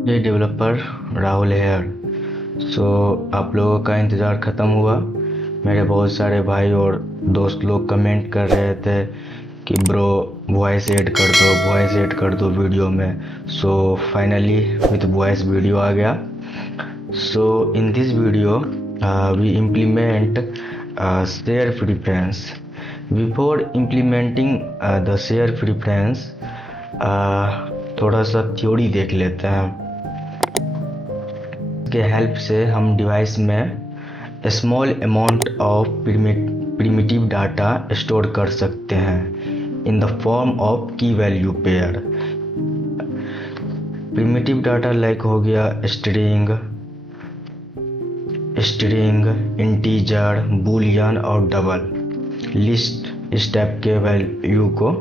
ये developer Rahul hair. आप लोगों का इंतज़ार ख़त्म हुआ। मेरे बहुत सारे भाई और दोस्त लोग कमेंट कर रहे थे कि ब्रो वॉइस ऐड कर दो वीडियो में। फाइनली विद वॉइस वीडियो आ गया। In this video we implement share preference. Before implementing the share preference थोड़ा सा थ्योरी देख लेते हैं। के हेल्प से हम डिवाइस में small amount of primitive data store कर सकते हैं इन द फॉर्म ऑफ की value pair. Primitive data like हो गया स्ट्रिंग, इंटीजर, बूलियन और डबल लिस्ट। इस टाइप के वैल्यू को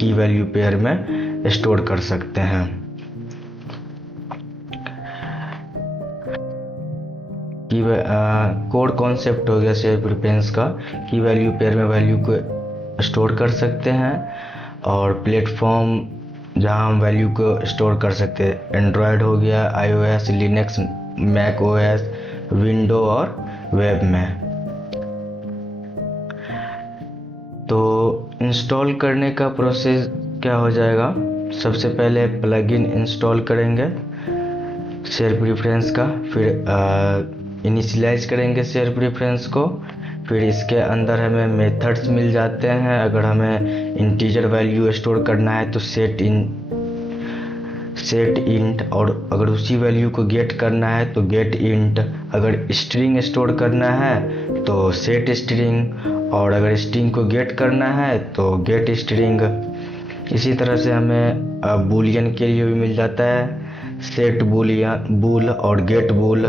की वैल्यू पेयर में स्टोर कर सकते हैं। की कोड कॉन्सेप्ट हो गया शेयर प्रेफरेंस का। की वैल्यू पेयर में वैल्यू को स्टोर कर सकते हैं और प्लेटफॉर्म जहां हम वैल्यू को स्टोर कर सकते हैं एंड्रॉयड हो गया, iOS, Linux, Mac OS, window और वेब में। तो इंस्टॉल करने का प्रोसेस क्या हो जाएगा, सबसे पहले प्लगइन इंस्टॉल करेंगे शेयर प्रेफरेंस का, फिर इनिशियलाइज करेंगे शेयर प्रेफरेंस को। फिर इसके अंदर हमें मेथड्स मिल जाते हैं। अगर हमें इंटीजर वैल्यू स्टोर करना है तो सेट इंट, और अगर उसी वैल्यू को गेट करना है तो गेट इंट। अगर स्ट्रिंग स्टोर करना है तो सेट स्ट्रिंग, और अगर स्ट्रिंग को गेट करना है तो गेट स्ट्रिंग। इसी तरह से हमें बूलियन के लिए भी मिल जाता है सेट बूल और गेट बूल।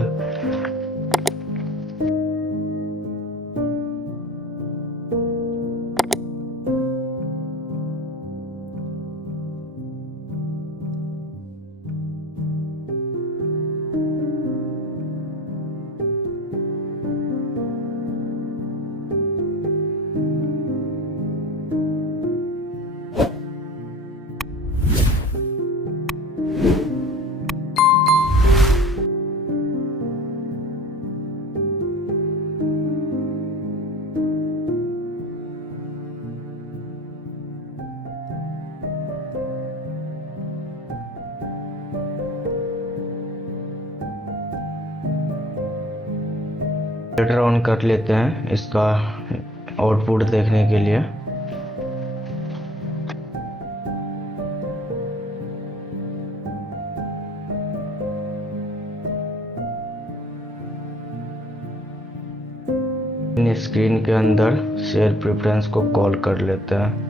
कंप्यूटर ऑन कर लेते हैं इसका आउटपुट देखने के लिए। स्क्रीन के अंदर शेयर प्रेफरेंस को कॉल कर लेते हैं।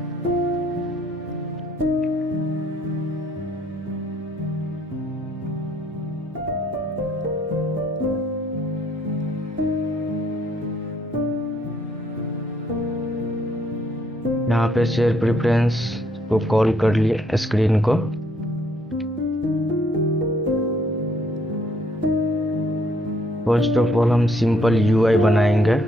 यहाँ पे शेयर प्रेफरेंस को कॉल कर लिए स्क्रीन को। फर्स्ट ऑफ ऑल हम सिंपल यूआई बनाएंगे।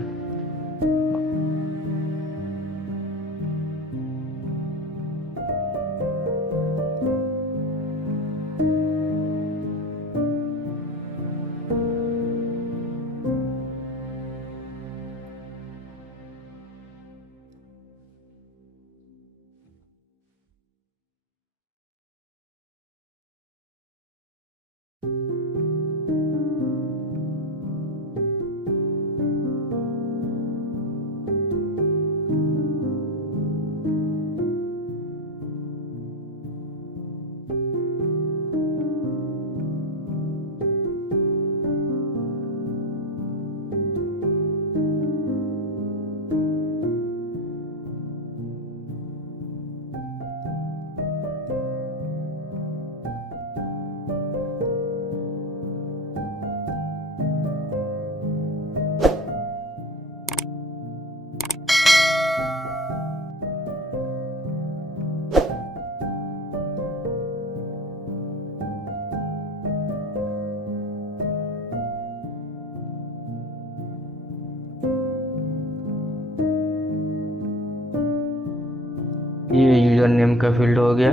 यूजर नेम का फील्ड हो गया।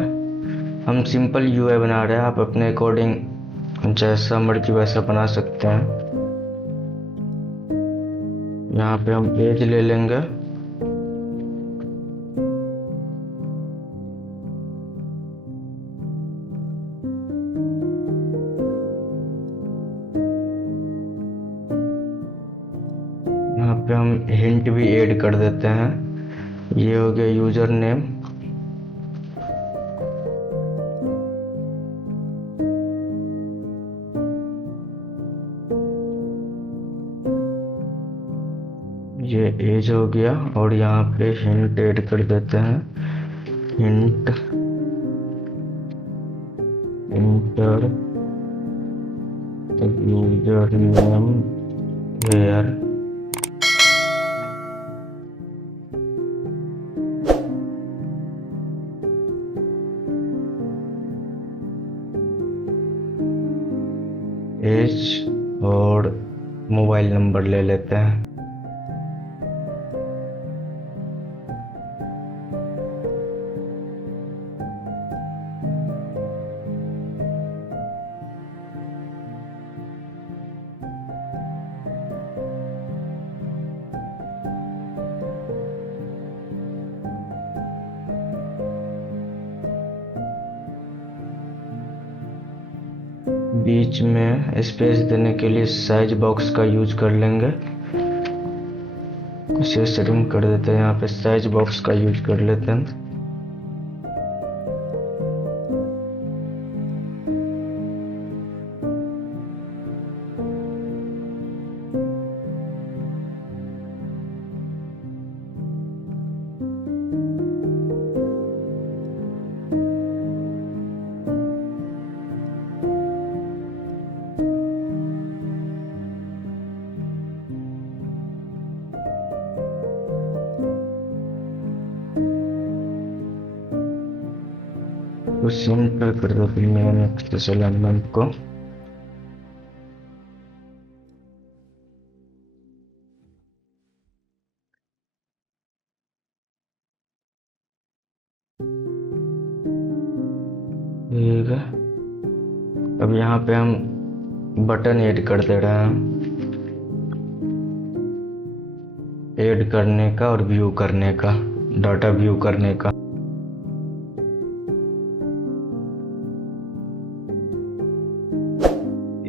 हम सिंपल यूआई बना रहे हैं, आप अपने अकॉर्डिंग जैसा मर्जी वैसा बना सकते हैं। यहाँ पे हम एज ले लेंगे। यहाँ पे हम हिंट भी ऐड कर देते हैं। ये हो गया यूजर नेम। ये एज हो गया और यहाँ पे हिंट ऐड कर देते हैं। Hint enter user name here. Age और मोबाइल नंबर ले लेते हैं। बीच में स्पेस देने के लिए साइज बॉक्स का यूज कर लेंगे। इसे सेटिंग कर देते हैं। यहाँ पे साइज बॉक्स का यूज कर लेते हैं। तो सिंपल कर दो फिर मैंने एक्सेसल एलिमेंट को। ठीक है, अब यहाँ पे हम बटन ऐड कर दे रहे हैं। ऐड करने का और व्यू करने का, डाटा व्यू करने का।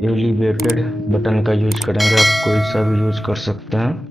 एलिवेटेड बटन का यूज करेंगे। आप कोई सा भी यूज कर सकते हैं।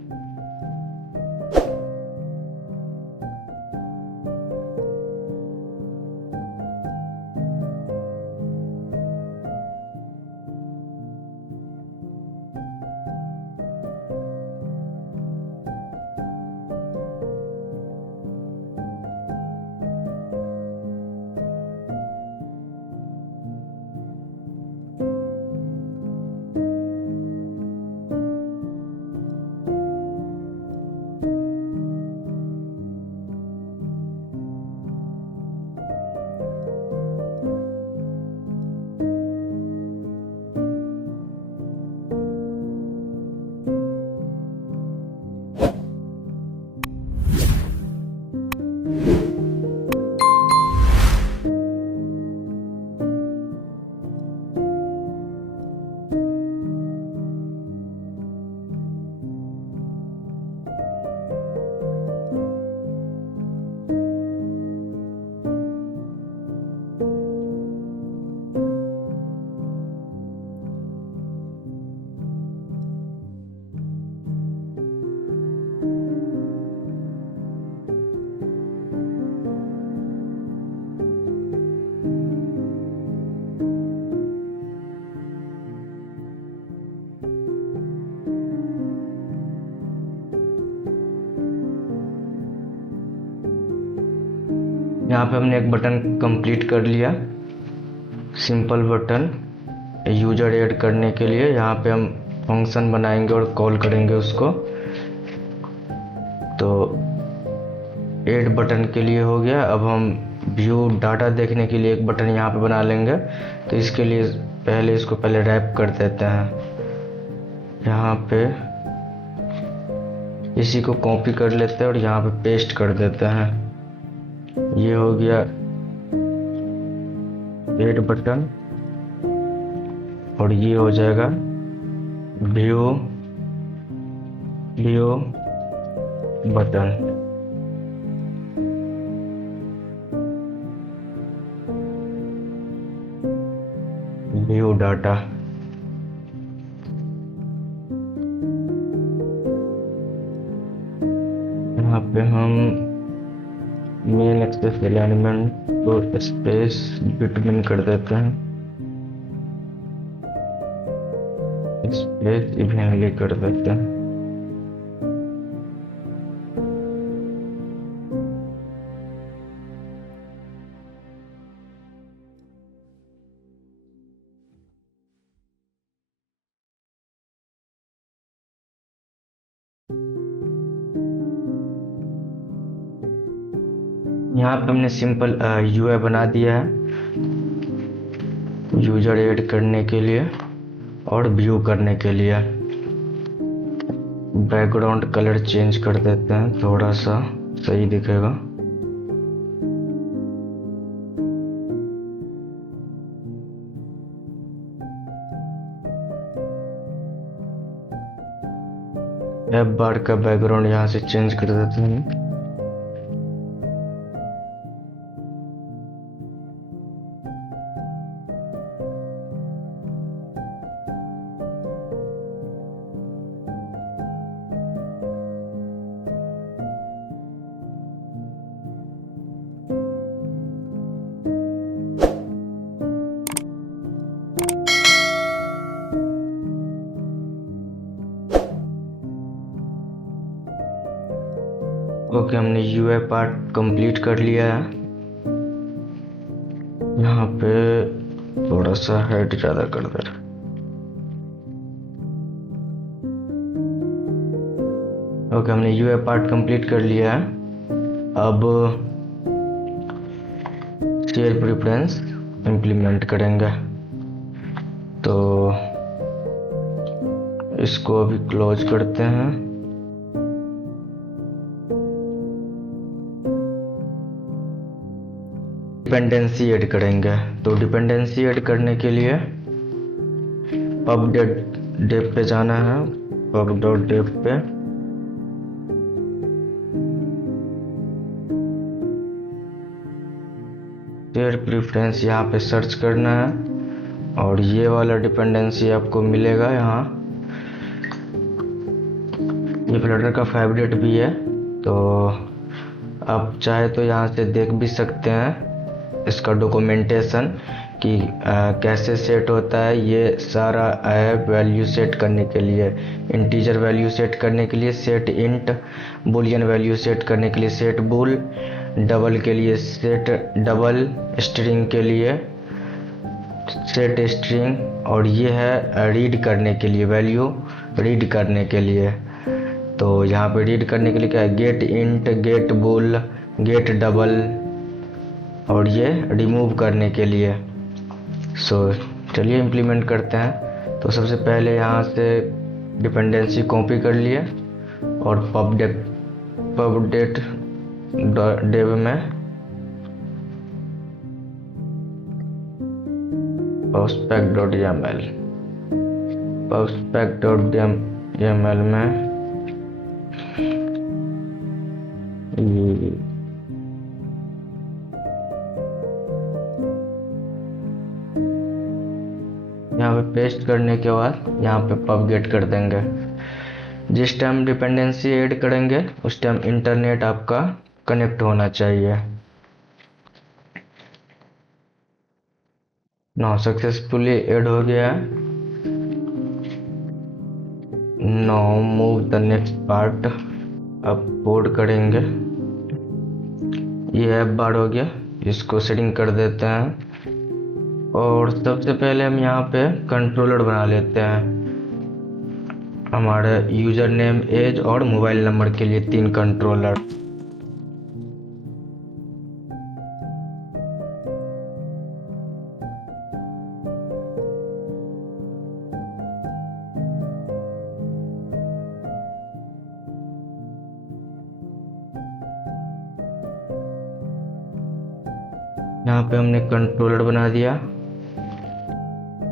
यहाँ पे हमने एक बटन कंप्लीट कर लिया, सिंपल बटन यूजर ऐड करने के लिए। यहाँ पे हम फंक्शन बनाएंगे और कॉल करेंगे उसको। तो ऐड बटन के लिए हो गया। अब हम व्यू डाटा देखने के लिए एक बटन यहाँ पे बना लेंगे। तो इसके लिए पहले इसको रैप कर देते हैं। यहाँ पे इसी को कॉपी कर लेते हैं और यहाँ पे पेस्ट कर देते हैं। ये हो गया ऐड बटन। और ये हो जाएगा view view button. View data. यहाँ पे हम मेन एक्सेस एलिमेंट को स्पेस बिटवीन कर देते हैं, स्पेस इवनली कर देते हैं। यहाँ पे हमने सिंपल यूआई बना दिया है यूजर ऐड करने के लिए और व्यू करने के लिए। बैकग्राउंड कलर चेंज कर देते हैं, थोड़ा सा सही दिखेगा। ऐप बार का बैकग्राउंड यहाँ से चेंज कर देते हैं। ओके, हमने यूआई पार्ट कंप्लीट कर लिया है। यहाँ पे थोड़ा सा हाइट ज़्यादा कर दे। ओके, हमने यूआई पार्ट कंप्लीट कर लिया है। अब शेयर प्रेफरेंस इम्प्लीमेंट करेंगे, तो इसको अभी क्लोज करते हैं। डिपेंडेंसी ऐड करेंगे, तो डिपेंडेंसी ऐड करने के लिए pub.dev पे जाना है। pub.dev पे शेयर प्रेफरेंस यहाँ पे सर्च करना है और ये वाला डिपेंडेंसी आपको मिलेगा। यहाँ ये फ्लटर का 5.8 भी है, तो आप चाहे तो यहाँ से देख भी सकते हैं इसका डॉक्यूमेंटेशन कि कैसे सेट होता है। ये सारा है वैल्यू सेट करने के लिए, इंटीजर वैल्यू सेट करने के लिए set int, Boolean value set करने के लिए सेट बुल, डबल के लिए सेट डबल, स्ट्रिंग के लिए सेट स्ट्रिंग, और ये है रीड करने के लिए, वैल्यू रीड करने के लिए। तो यहाँ पे रीड करने के लिए क्या है, get int, get bool, get double, और ये रिमूव करने के लिए। चलिए इम्प्लीमेंट करते हैं। तो सबसे पहले यहाँ से डिपेंडेंसी कॉपी कर लिए और pub.dev में pubspec.yaml में यहाँ पे पेस्ट करने के बाद यहाँ पे पब गेट कर देंगे। जिस टाइम डिपेंडेंसी ऐड करेंगे उस टाइम इंटरनेट आपका कनेक्ट होना चाहिए। नाउ सक्सेसफुली ऐड हो गया। Now move the next part, अब कोड करेंगे। ये ऐप बार हो गया, इसको सेटिंग कर देते हैं। और सबसे पहले हम यहाँ पे कंट्रोलर बना लेते हैं। हमारे यूजर नेम, एज और मोबाइल नंबर के लिए 3 कंट्रोलर। यहाँ पे हमने कंट्रोलर बना दिया।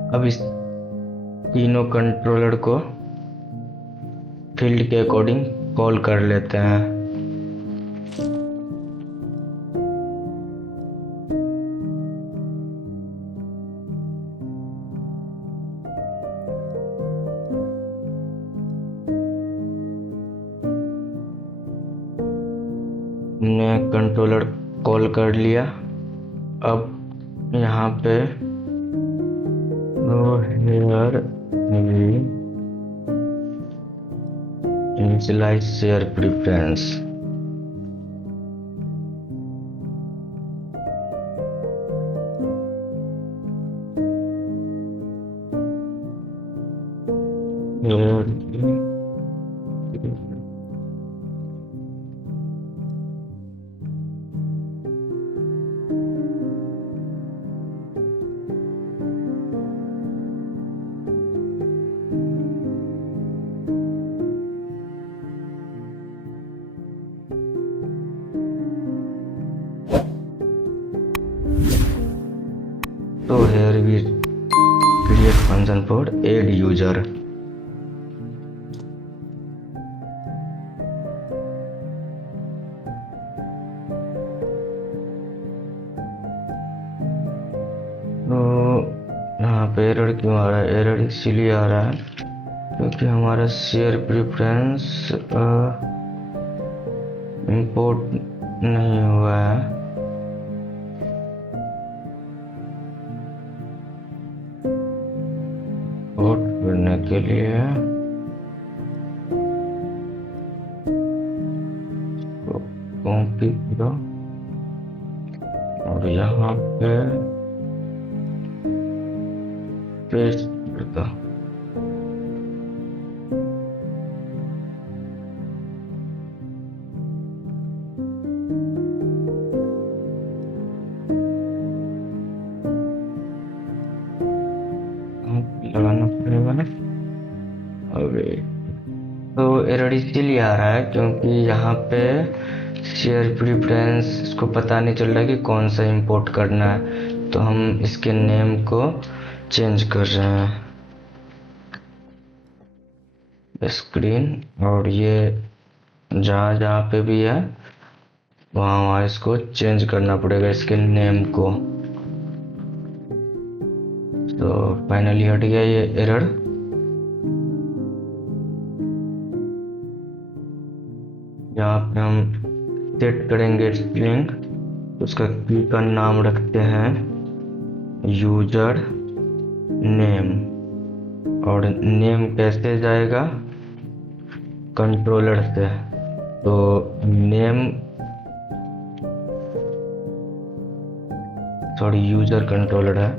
अब तीनों कंट्रोलर को फील्ड के अकॉर्डिंग कॉल कर लेते हैं। हमने कंट्रोलर कॉल कर लिया। अब यहाँ पे here initialize share preference, so here we create function for add user. तो यहाँ पे एरर क्यों आ रहा है? एरर इसीलिए आ रहा है क्योंकि हमारा शेयर प्रेफरेंस इंपोर्ट नहीं हुआ है। इंपोर्ट करने के लिए कॉपी करो और यहाँ पे पेस्ट कर दो। लगाना पड़ेगा ना। अबे तो एरर इसीलिए आ रहा है क्योंकि यहाँ पे शेयर प्रेफरेंस इसको पता नहीं चल रहा कि कौन सा इंपोर्ट करना है, तो हम इसके नेम को चेंज कर रहे हैं स्क्रीन, और ये जहाँ जहाँ पे भी है वहाँ वहाँ इसको चेंज करना पड़ेगा इसके नेम को। तो फाइनली हट गया ये एरर। यहाँ पे हम सेट करेंगे स्ट्रिंग, उसका की का नाम रखते हैं यूजर नेम, और नेम कैसे जाएगा? कंट्रोलर से। तो नेम यूजर कंट्रोलर है,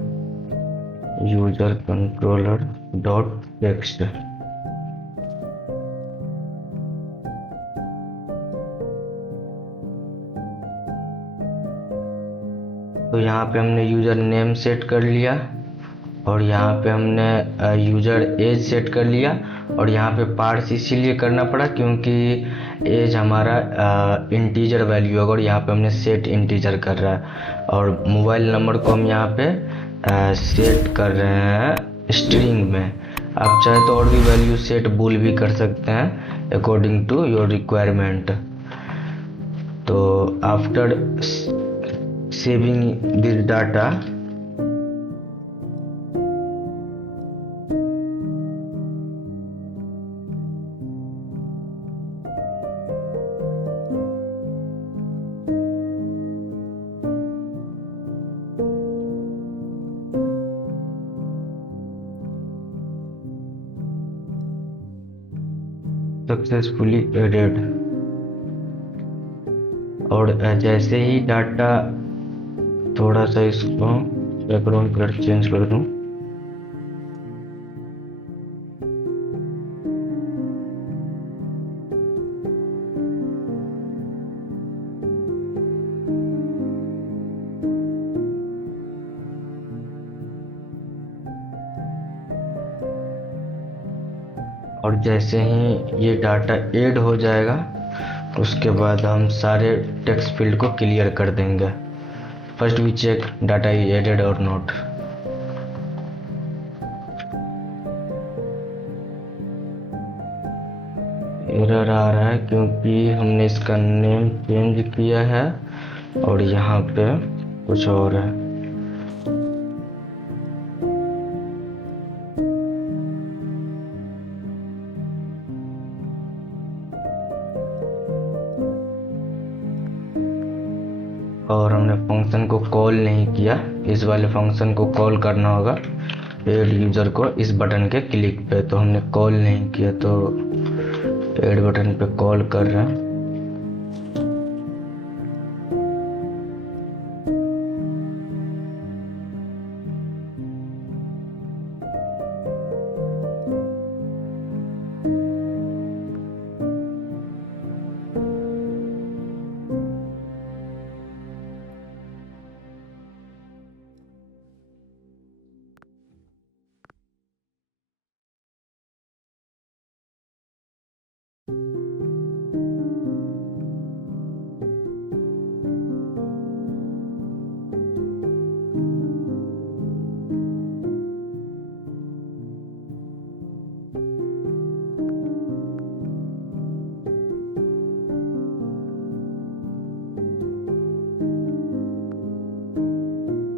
यूजर कंट्रोलर डॉट टेक्स्ट। तो यहाँ पे हमने यूजर नेम सेट कर लिया, और यहाँ पे हमने यूजर एज सेट कर लिया, और यहाँ पे पार्स इसीलिए करना पड़ा क्योंकि एज हमारा इंटीजर वैल्यू होगा, और यहाँ पे हमने सेट इंटीजर कर रहा है, और मोबाइल नंबर को हम यहाँ पे सेट कर रहे हैं स्ट्रिंग में। आप चाहे तो और भी वैल्यू सेट बूल भी कर सकते हैं अकॉर्डिंग टू योर रिक्वायरमेंट। तो after saving this data, successfully added, और जैसे ही डाटा थोड़ा सा इसको बैकग्राउंड कलर चेंज कर दूं, और जैसे ही ये डाटा ऐड हो जाएगा उसके बाद हम सारे टेक्स्ट फील्ड को क्लियर कर देंगे। First we check data is added और नॉट। एरर आ रहा है क्योंकि हमने इसका नेम चेंज किया है और यहाँ पे कुछ और है। और हमने फंक्शन को कॉल नहीं किया, इस वाले फंक्शन को कॉल करना होगा ऐड यूज़र को इस बटन के क्लिक पे, तो हमने कॉल नहीं किया तो ऐड बटन पे कॉल कर रहे हैं।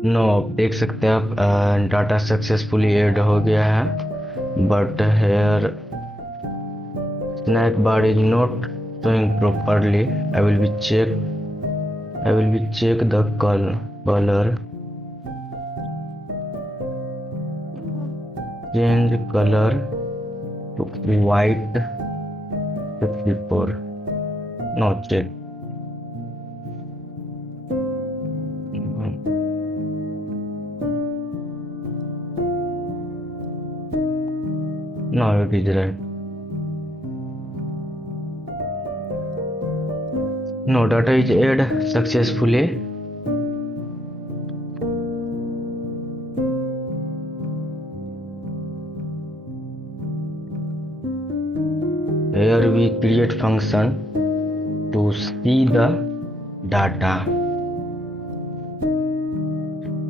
नो, आप देख सकते हैं आप डाटा सक्सेसफुली ऐड हो गया है, but here snack bar is not showing properly. I will be check the color, change color to white 54. No, check. No, it is right. No, data is add successfully. Here we create function to see the data.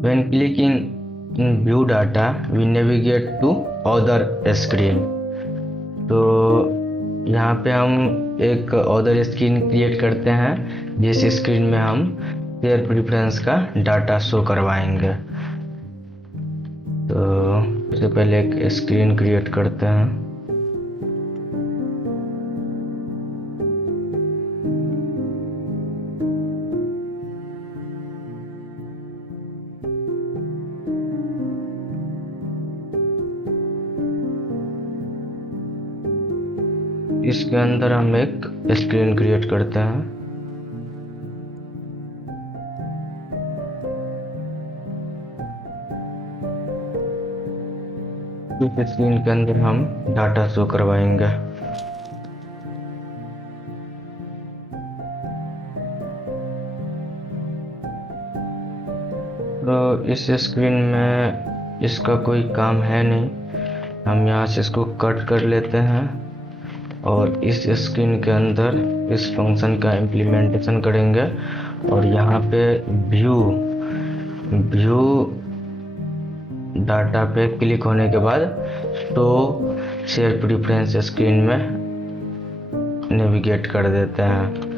When clicking in view data, we navigate to other screen. तो यहाँ पे हम एक other screen create करते हैं जिस screen में हम शेयर प्रेफरेंस का डाटा शो करवाएंगे। तो सबसे पहले एक स्क्रीन क्रिएट करते हैं। इसके अंदर हम एक स्क्रीन क्रिएट करते हैं। इस स्क्रीन के अंदर हम डाटा शो करवाएंगे। तो इस स्क्रीन में इसका कोई काम है नहीं, हम यहाँ से इसको कट कर लेते हैं और इस स्क्रीन के अंदर इस फंक्शन का इम्प्लीमेंटेशन करेंगे और यहाँ पे व्यू डाटा पे क्लिक होने के बाद तो शेयर प्रेफरेंस स्क्रीन में नेविगेट कर देते हैं।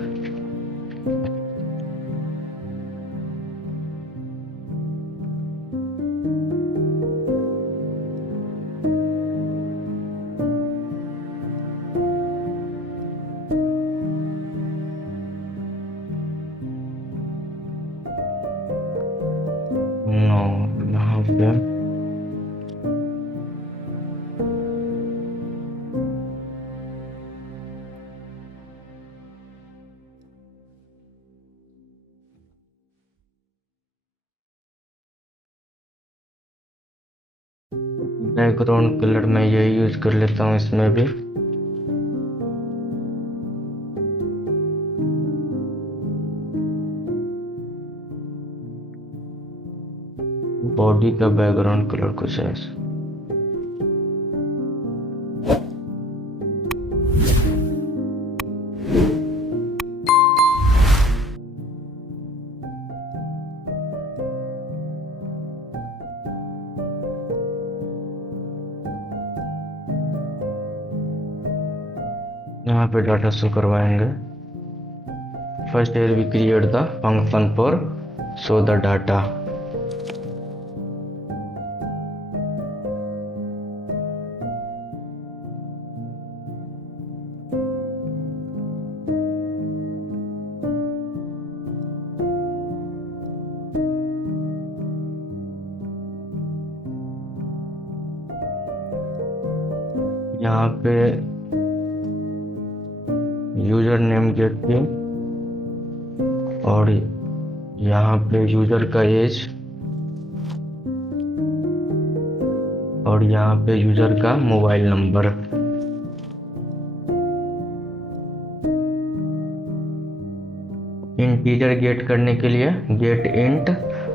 यहाँ पे बैकग्राउंड कलर मैं यही यूज कर लेता हूँ इसमें भी। बॉडी का बैकग्राउंड कलर कुछ ऐसा। यहाँ पे डाटा शो करवाएंगे। First here we create the function for show the data। यहाँ पे यूजर नेम गेट की और यहाँ पे यूजर का एज और यहाँ पे यूजर का मोबाइल नंबर। इंटीजर गेट करने के लिए गेट इंट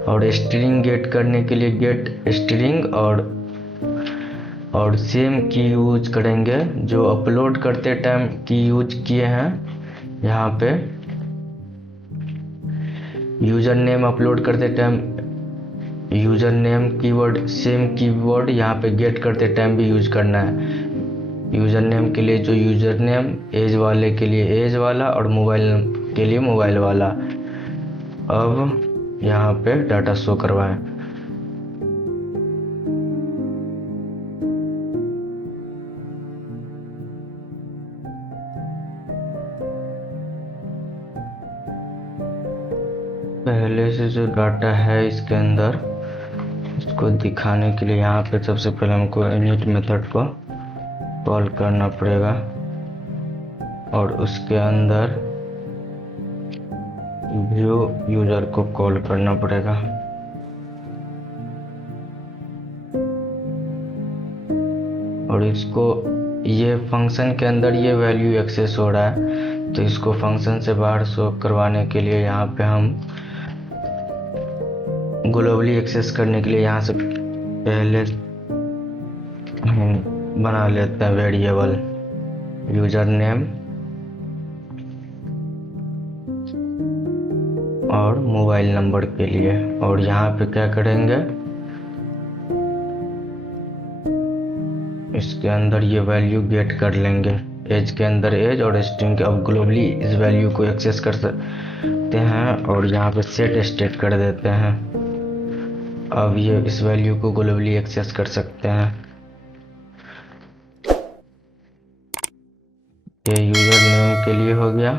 और स्ट्रिंग गेट करने के लिए गेट स्ट्रिंग और सेम की यूज करेंगे जो अपलोड करते टाइम की यूज किए हैं। यहाँ पे यूजर नेम अपलोड करते time user name keyword same keyword यहाँ पे गेट करते टाइम भी यूज करना है। यूजर नेम के लिए जो यूजर नेम, एज वाले के लिए एज वाला और मोबाइल के लिए मोबाइल वाला। अब यहाँ पे डाटा शो करवाएं। पहले से जो डाटा है इसके अंदर इसको दिखाने के लिए यहाँ पे सबसे पहले हमको इनिट मेथड को कॉल करना पड़ेगा और उसके अंदर व्यू यूजर को कॉल करना पड़ेगा। और इसको ये फंक्शन के अंदर ये वैल्यू एक्सेस हो रहा है तो इसको फंक्शन से बाहर शो करवाने के लिए यहाँ पे हम ग्लोबली एक्सेस करने के लिए यहाँ से पहले बना लेते हैं वेरिएबल यूजर नेम और मोबाइल नंबर के लिए। और यहाँ पे क्या करेंगे, इसके अंदर ये वैल्यू गेट कर लेंगे, एज के अंदर एज और स्ट्रिंग के। अब ग्लोबली इस वैल्यू को एक्सेस कर सकते हैं और यहाँ पे सेट स्टेट कर देते हैं। अब ये इस वैल्यू को ग्लोबली एक्सेस कर सकते हैं। ये यूजर नेम के लिए हो गया,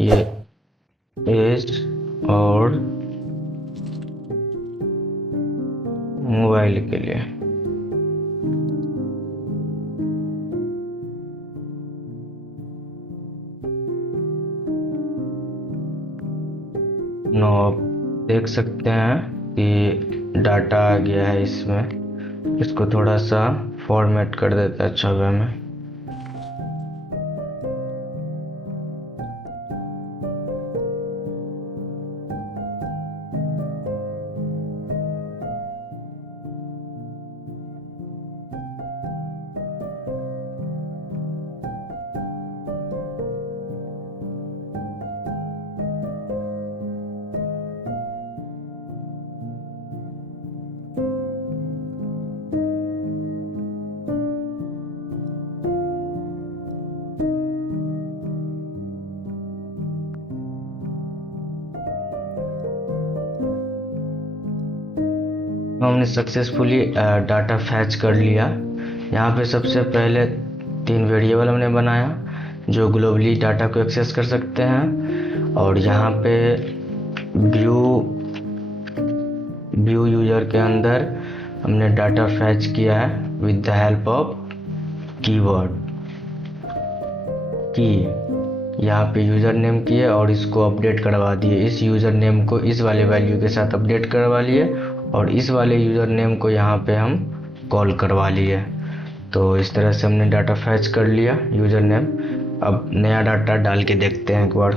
ये एज और मोबाइल के लिए। नो देख सकते हैं कि डाटा आ गया है इसमें। इसको थोड़ा सा फॉर्मेट कर देते हैं अच्छा वे में। हमने सक्सेसफुली डाटा फैच कर लिया। यहाँ पे सबसे पहले 3 वेरिएबल हमने बनाया जो ग्लोबली डाटा को एक्सेस कर सकते हैं। और यहाँ पे व्यू यूजर के अंदर हमने डाटा फैच किया है with the help of keyword की। यहाँ पे यूज़र नेम किए और इसको अपडेट करवा दिए। इस यूज़र नेम को इस वाले वैल्यू के साथ अपडेट करवा लिए और इस वाले यूज़र नेम को यहाँ पे हम कॉल करवा लिए। तो इस तरह से हमने डाटा फैच कर लिया यूज़र नेम। अब नया डाटा डाल के देखते हैं एक बार।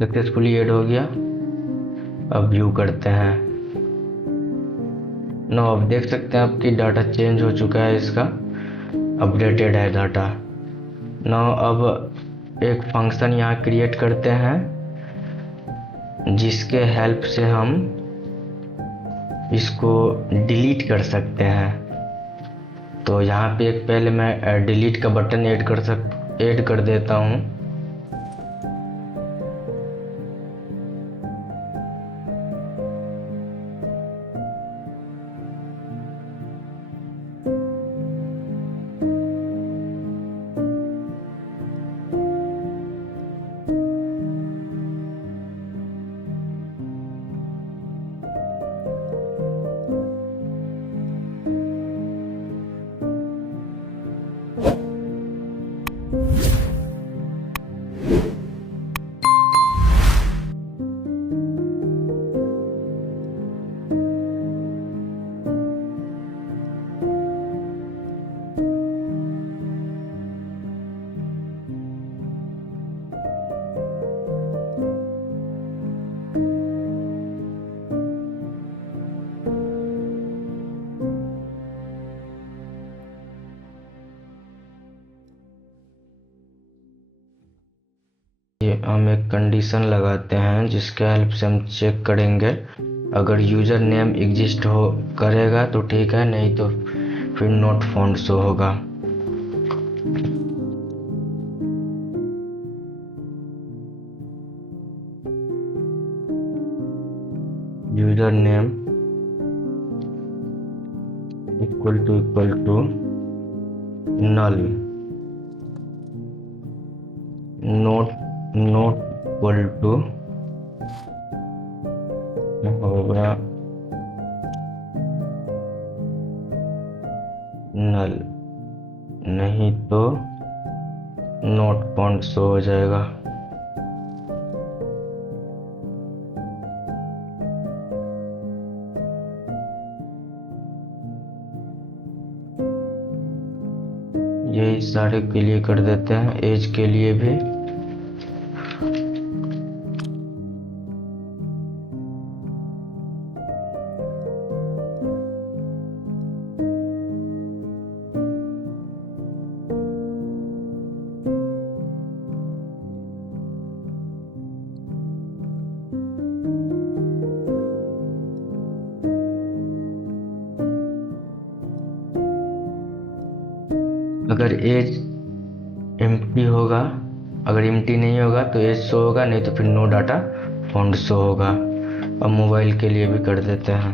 सक्सेसफुली ऐड हो गया। अब व्यू करते हैं। नो अब देख सकते हैं आपकी डाटा चेंज हो चुका है, इसका अपडेटेड है डाटा। नो अब एक फंक्शन यहाँ क्रिएट करते हैं जिसके हेल्प से हम इसको डिलीट कर सकते हैं। तो यहाँ पे एक पहले मैं डिलीट का बटन ऐड कर देता हूँ। ये हम एक कंडीशन लगाते हैं जिसके हेल्प से हम चेक करेंगे। अगर यूजर नेम एग्जिस्ट हो करेगा तो ठीक है, नहीं तो फिर नॉट फाउंड शो होगा। User name equal to null, not equal to होगा नल, नहीं तो नोट फाउंड शो हो जाएगा। यही सारे के लिए कर देते हैं, एज के लिए भी। अगर एज एम्प्टी होगा, अगर एम्प्टी नहीं होगा तो एज शो होगा, नहीं तो फिर नो डाटा फाउंड शो होगा। अब मोबाइल के लिए भी कर देते हैं।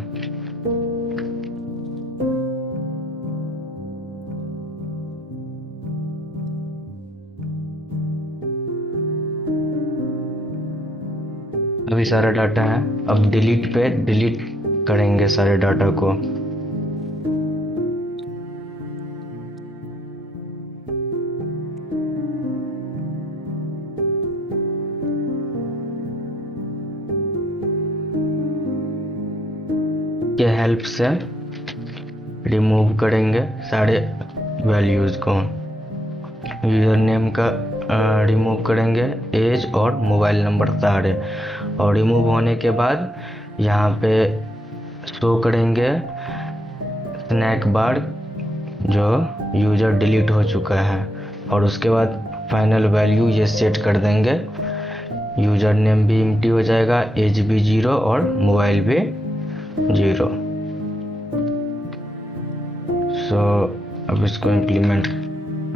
अभी सारा डाटा है, अब डिलीट पे डिलीट करेंगे सारे डाटा को। के हेल्प से रिमूव करेंगे सारे वैल्यूज़ को। यूज़र नेम का रिमूव करेंगे, एज और मोबाइल नंबर सारे, और रिमूव होने के बाद यहाँ पे शो करेंगे स्नैक बार जो यूज़र डिलीट हो चुका है, और उसके बाद फाइनल वैल्यू ये सेट कर देंगे। यूज़र नेम भी एम्प्टी हो जाएगा, एज भी 0 और मोबाइल भी 0। सो अब इसको इम्प्लीमेंट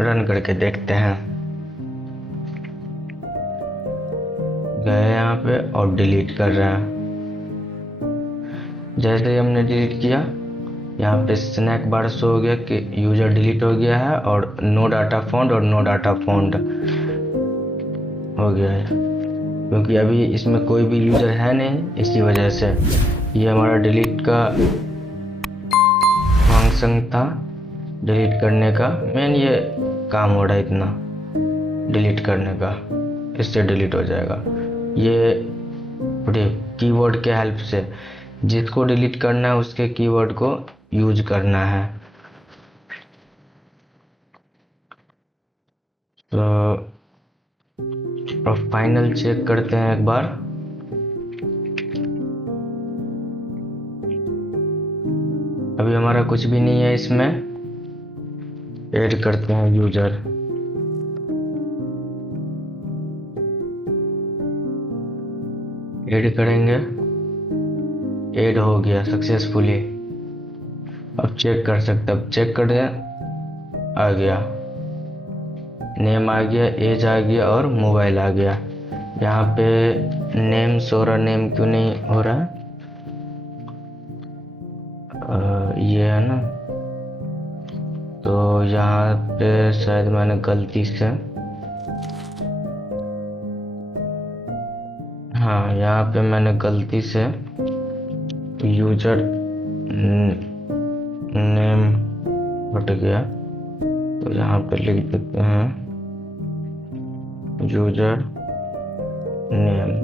रन करके देखते हैं। गए यहाँ पे और डिलीट कर रहे हैं। जैसे ही हमने डिलीट किया, यहाँ पे स्नैक बार शो हो गया कि यूजर डिलीट हो गया है, और नो डाटा फाउंड और नो डाटा फाउंड हो गया है, क्योंकि अभी इसमें कोई भी यूजर है नहीं। इसी वजह से ये हमारा डिलीट का फंक्शन था, डिलीट करने का मेन ये काम हो रहा है, इतना डिलीट करने का, इससे डिलीट हो जाएगा। ये पूरे कीवर्ड के हेल्प से जिसको डिलीट करना है उसके कीवर्ड को यूज करना है। तो अब फाइनल चेक करते हैं एक बार। अभी हमारा कुछ भी नहीं है इसमें। ऐड करते हैं यूजर, ऐड करेंगे ऐड हो गया सक्सेसफुली। अब चेक कर सकते, अब चेक कर दें, आ गया, नेम आ गया, एज आ गया और मोबाइल आ गया। यहाँ पे नेम शो रहा, नेम क्यों नहीं हो रहा? ये है ना, तो यहाँ पे शायद मैंने गलती से, हाँ यहाँ पे मैंने गलती से यूजर नेम हट गया, तो यहाँ पे लिख देते हैं user name.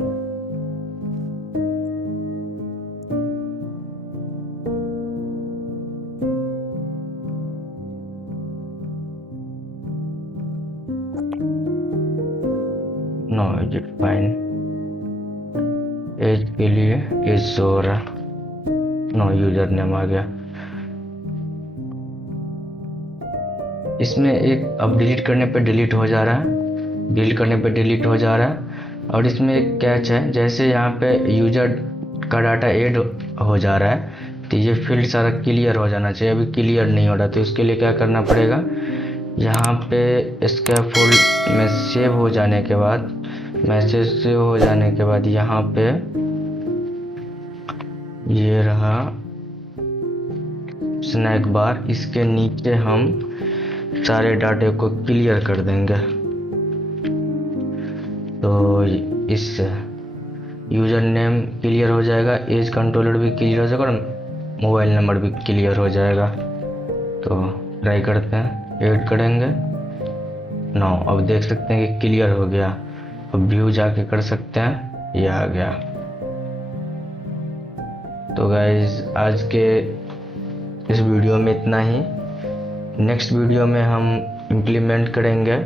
No is it fine. Age के लिए एज शो हो रहा, नो यूजर नेम आ गया। इसमें एक अब डिलीट करने पे डिलीट हो जा रहा है, डिलीट करने पे डिलीट हो जा रहा है। और इसमें एक कैच है, जैसे यहाँ पे यूजर का डाटा ऐड हो जा रहा है तो ये फील्ड सारा क्लियर हो जाना चाहिए, अभी क्लियर नहीं हो रहा। तो इसके लिए क्या करना पड़ेगा, यहाँ पे स्कैफोल्ड में सेव हो जाने के बाद, मैसेज सेव हो जाने के बाद यहाँ पे ये रहा स्नैक बार, इसके नीचे हम सारे डाटे को क्लियर कर देंगे। तो इससे यूजर नेम क्लियर हो जाएगा, एज कंट्रोलर भी क्लियर हो जाएगा और मोबाइल नंबर भी क्लियर हो जाएगा। तो ट्राई करते हैं, ऐड करेंगे। नो, अब देख सकते हैं कि क्लियर हो गया। अब व्यू जाके कर सकते हैं, ये आ गया। तो गाइज आज के इस वीडियो में इतना ही। नेक्स्ट वीडियो में हम इम्प्लीमेंट करेंगे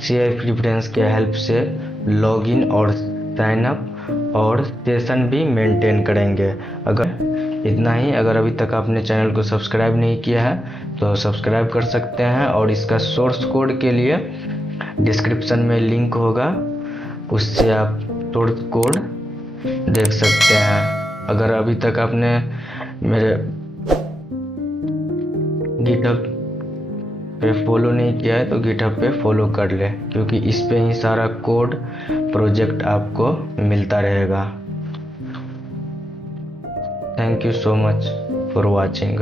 शेयर प्रेफरेंस के हेल्प से लॉगिन और साइन अप और सेशन भी मेंटेन करेंगे। अगर इतना ही, अगर अभी तक आपने चैनल को सब्सक्राइब नहीं किया है तो सब्सक्राइब कर सकते हैं। और इसका सोर्स कोड के लिए डिस्क्रिप्शन में लिंक होगा, उससे आप सोर्स कोड देख सकते हैं। अगर अभी तक आपने मेरे गिटहब पे फॉलो नहीं किया है तो गिटहब पे फॉलो कर ले, क्योंकि इस पे ही सारा कोड प्रोजेक्ट आपको मिलता रहेगा। Thank you so much for watching.